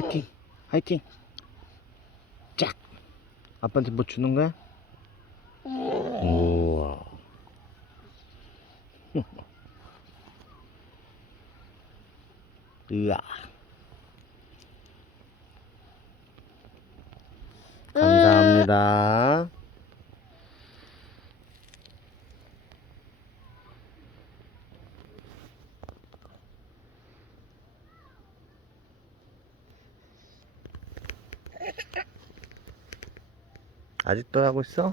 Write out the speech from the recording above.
화이팅! 화이팅! 짝! 아빠한테 뭐 주는 거야? 우와. 으아. 감사합니다. 아직도 하고 있어?